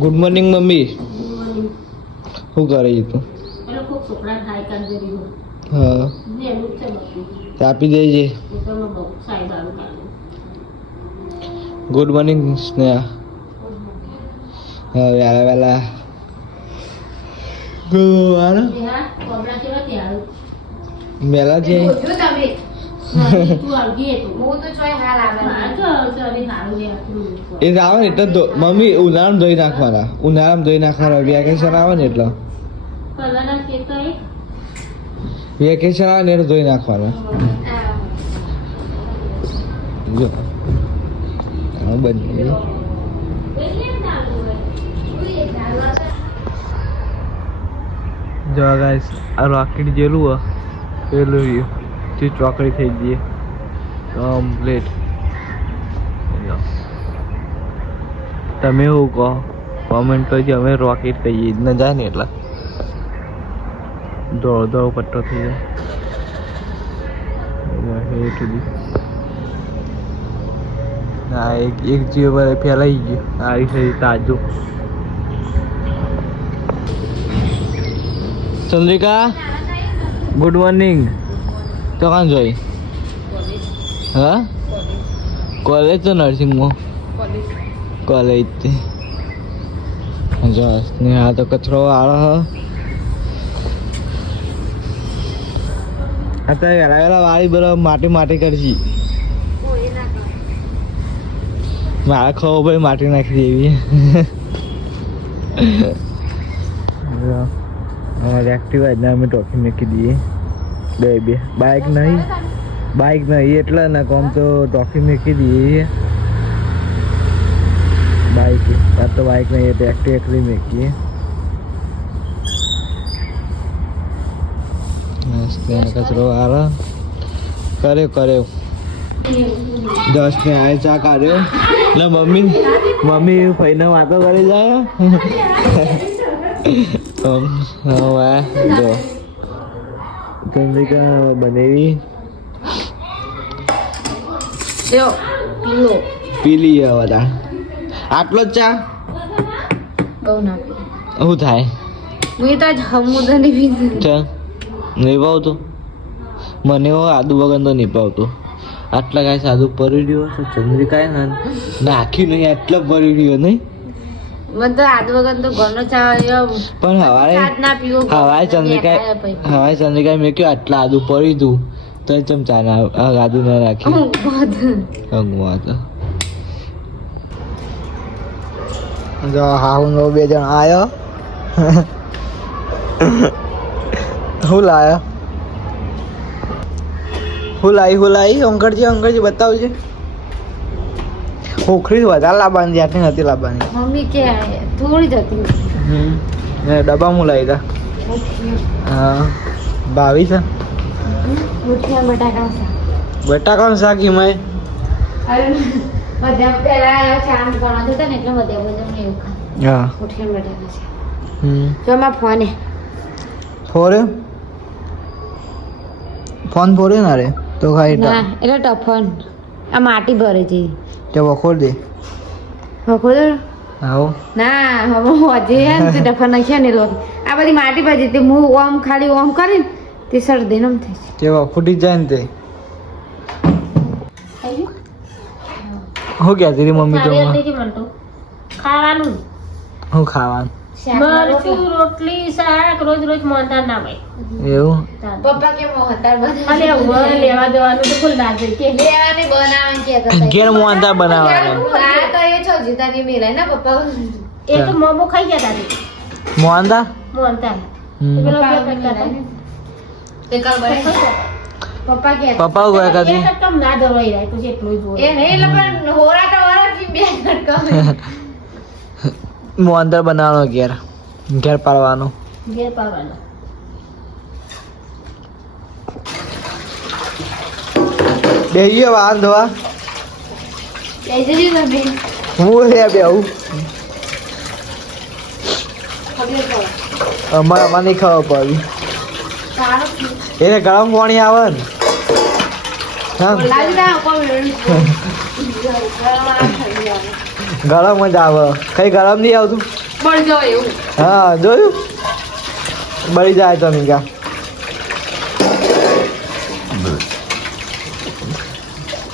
Good morning mummy. શું કરે તું? હા આપી દેજે. Good morning Sneha. હા વેલા વેલા મેલા છે. એ આવે ને એટલે મમ્મી ઉનાળામાં ધોઈ નાખવાના. ઉનાળામાં ધોઈ નાખવાના. વેકેશન આવે ને એટલે વેકેશન આવે ને એટલે ધોઈ નાખવાના. જો બની જો ગાઈસ આ રોકેટ જેલું હો પેલું જે ચોકડી થઈ ગઈ કમ્પ્લીટ. તમે એવું કહો કોમેન્ટ કરજો. અમે રોકેટ કહીએ ન જાય ને એટલે દોડો દોડો પટ્ટો થઈ જાય. એક જીવ ફેલાઈ ગયું. આ રીતે તાજું. Chandrika good morning. તો કાં જોઈ? હા કોલેજ તો નર્સિંગમાં કોલેજ જો સ્નેહા તો કચરો વાળો હ. અત્યારે વેલા વેલા વાળી બરાબર માટી કરશી. મારા ખવો ભાઈ માટી નાખી દેવી. અમારે એક્ટિવા જ અમે ટોકી મૂકી દઈએ. બે બાઇક નહીં એટલે ને કોમ તો ટોકી મૂકી દઈએ. બાઇક તો બાઇક નહીં એટલે એક્ટિવા એકલી મૂકીએ. કચરો હારો કર્યો 10 ને આ ચા કાઢ્યો ને મમ્મી ફઈને વાતો કરી જાય. જો ચંદ્રિકા બનેવી પીલી બધા. આટલો જ ચા બહુ ના શું થાય? મેં તો હમુદની પીધી ચા નહીં ભાવતું મને. આદુ વગર તો નહીં ભાવતું. આટલા કાંઈ સાદું પડી રહ્યો છે. ચંદ્રિકાએ નાખ્યું નહીં આટલો પડી રહ્યો નહીં. મને તો આદુ વગર તો ઘરનો ચા પણ હવારે ચંદ્રિકાએ મેં કહ્યું આટલા આદુ પડી તું તો ચમ ચા ના આદુ ના રાખી ઊંઘમાં તો. જો હાહુ નો 2 જણ આવ્યો. હું લાવી અંકરજી બતાવજે. ખોખરી વધારે લાવવાની આટલી નથી લાવવાની. મમ્મી કે થોડી જ હતી. ડબ્બામાં લાવી તા. હા 22 બટાકાનું શાક એમાં મધ્યમ પેલા શાંત બનાવતો હતો ને એટલે મધ્યમ એવું ખાય. હા ઉઠીને બટાકા છે. જો માં ફોન ફોરે ના રે તો ખાઈ ના એટલે ટફન આ માટી ભરે છે તે વખોડ દે. વખોડ આવો ના હવે હજે તે ટફન નાખ્યા ને લો આ બધી માટી ભરી તે હું ઓમ ખાલી ઓમ કરીને તે શરદી નમ થઈ તે વખોડી જાય ને તે. હું કહેતી હતી મમ્મી તો ખાવાનું હું ખાવાનું મરચું રોટલી શાક રોજ મોહનથાળ ના ભાઈ એવું. પપ્પા કે મોહનથાળ બનાવે લેવા જવાનું તો ફૂલ ના કે લેવાની બનાવવાની કે ઘેર મોહનથાળ બનાવવાનું. આ તો એ છો જીતાની મેલાય ને પપ્પા એ તો મોમો ખાઈ ગયા હતા મોહનથાળ પપ્પા કે પપ્પા ગયા કાથી કમ ના દવાઈ રહી તો એટલું જ એ નહીં એટલે પણ હોરા તો હોરા કી બે કટકા મોહનથાળ બનાવવાનો ઘેર પાડવાનો. બેહીએ વાહન ધોવા હું લે બેહું. અમારે નહીં ખાવા પડી. એને ગરમ પાણી આવે ને ગરમ જ આવે કઈ ગરમ નહીં આવતું બળી જવાય એવું. હા જોયું બળી જાય ચંદ્રિકા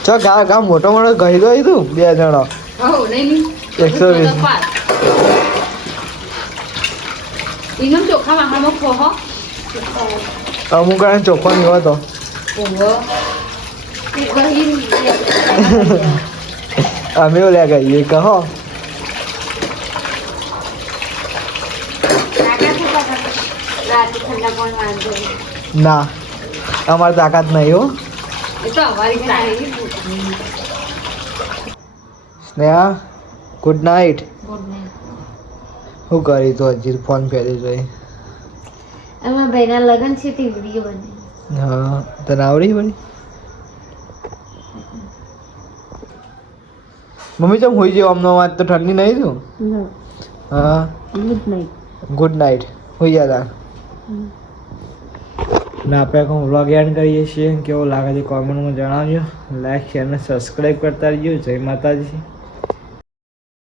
ચો ઘા મોટો મોટો કહી દો તું 2 જણો હો નહીં 120 એનો ચોખા વાહમાં ખોહો અમુક વાર ચોખ્ખો નહીં હોતો અમે ઓલ્યા કહીએ કહો ના અમારે તાકાત નહીં હો સ્નેહા ગુડ નાઇટ શું કરી તો હજી ફોન ફેરી જોઈ એમાં ભાઈના લગન છે તે વિડીયો બને હા તને આવડી પડી મમ્મી ચમ હોઈ જાય અમનો વાત તો ઠંડી નહીં તું હા ગુડ નાઇટ હોઈ ગયા ને આપણે કહું વ્લોગ એન્ડ કરીએ છીએ કેવો લાગે છે કોમેન્ટમાં જણાવજો લાઈક શેર અને સબસ્ક્રાઈબ કરતા રહીજો જય માતાજી